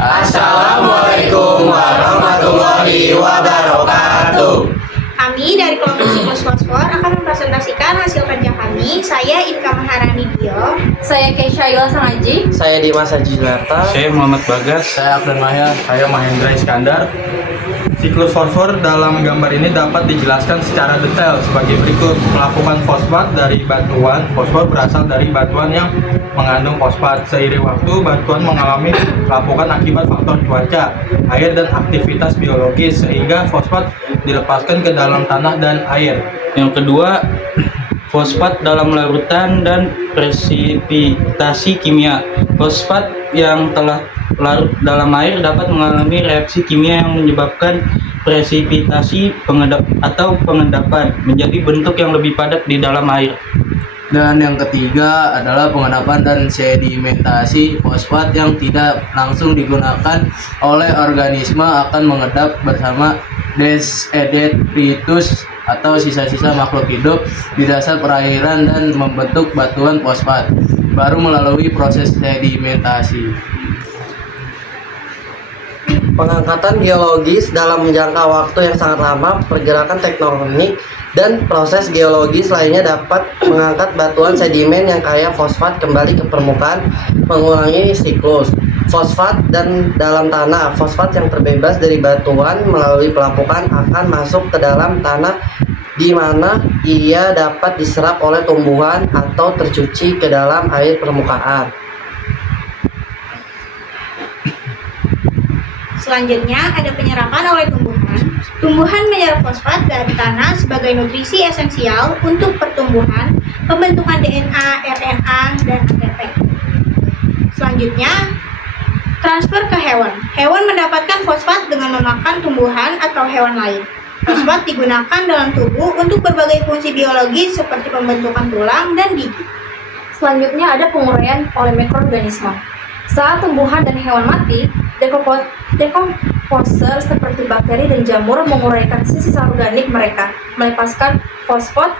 Assalamualaikum warahmatullahi wabarakatuh. Kami dari kelompok Siklus Fosfor akan mempresentasikan hasil kerja kami. Saya Inka Maharani Dio. Saya Keisha Yola Sangaji. Saya Dimas Hajilata. Saya Muhammad Bagas. Saya Abdan Mahya. Saya Mahendra Iskandar. Siklus fosfor dalam gambar ini dapat dijelaskan secara detail sebagai berikut. Pelapukan fosfat dari batuan. Fosfor berasal dari batuan yang mengandung fosfat. Seiring waktu, batuan mengalami pelapukan akibat faktor cuaca, air, dan aktivitas biologis, sehingga fosfat dilepaskan ke dalam tanah dan air. Yang kedua, fosfat dalam larutan dan presipitasi kimia. Fosfat yang telah larut dalam air dapat mengalami reaksi kimia yang menyebabkan presipitasi pengendapan menjadi bentuk yang lebih padat di dalam air. Dan yang ketiga adalah pengendapan dan sedimentasi. Fosfat yang tidak langsung digunakan oleh organisme akan mengendap bersama detritus atau sisa-sisa makhluk hidup di dasar perairan dan membentuk batuan fosfat baru melalui proses sedimentasi. Pengangkatan geologis dalam jangka waktu yang sangat lama, pergerakan tektonik, dan proses geologis lainnya dapat mengangkat batuan sedimen yang kaya fosfat kembali ke permukaan, mengulangi siklus fosfat dan dalam tanah. Fosfat yang terbebas dari batuan melalui pelapukan akan masuk ke dalam tanah, di mana ia dapat diserap oleh tumbuhan atau tercuci ke dalam air permukaan. Selanjutnya ada penyerapan oleh tumbuhan. Tumbuhan menyerap fosfat dari tanah sebagai nutrisi esensial untuk pertumbuhan, pembentukan DNA, RNA, dan ATP. Selanjutnya, transfer ke hewan. Hewan mendapatkan fosfat dengan memakan tumbuhan atau hewan lain. Fosfat digunakan dalam tubuh untuk berbagai fungsi biologis seperti pembentukan tulang dan gigi. Selanjutnya ada penguraian oleh mikroorganisme. Saat tumbuhan dan hewan mati, dekomposer seperti bakteri dan jamur menguraikan sisa organik mereka, melepaskan fosfat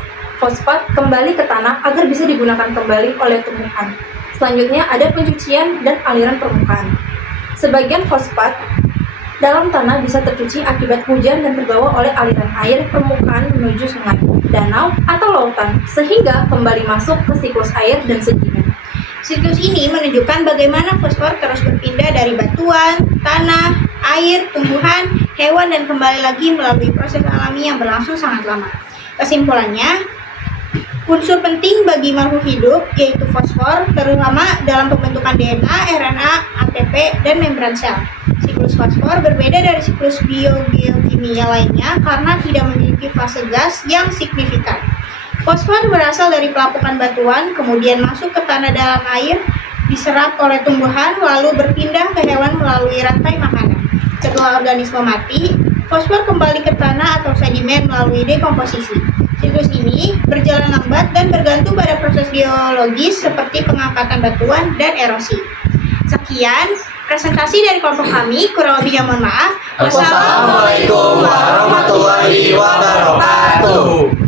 kembali ke tanah agar bisa digunakan kembali oleh tumbuhan. Selanjutnya ada pencucian dan aliran permukaan. Sebagian fosfat dalam tanah bisa tercuci akibat hujan dan terbawa oleh aliran air permukaan menuju sungai, danau, atau lautan, sehingga kembali masuk ke siklus air dan sedimen. Siklus ini menunjukkan bagaimana fosfor terus berpindah dari batuan, tanah, air, tumbuhan, hewan, dan kembali lagi melalui proses alami yang berlangsung sangat lama. Kesimpulannya, unsur penting bagi makhluk hidup yaitu fosfor, terutama dalam pembentukan DNA, RNA, ATP, dan membran sel. Siklus fosfor berbeda dari siklus biogeokimia lainnya karena tidak memiliki fase gas yang signifikan. Fosfor berasal dari pelapukan batuan, kemudian masuk ke tanah dalam air, diserap oleh tumbuhan, lalu berpindah ke hewan melalui rantai makanan. Setelah organisme mati, fosfor kembali ke tanah atau sedimen melalui dekomposisi. Siklus ini berjalan lambat dan bergantung pada proses geologis seperti pengangkatan batuan dan erosi. Sekian presentasi dari kelompok kami, kurang lebihnya mohon maaf. Wassalamualaikum warahmatullahi wabarakatuh.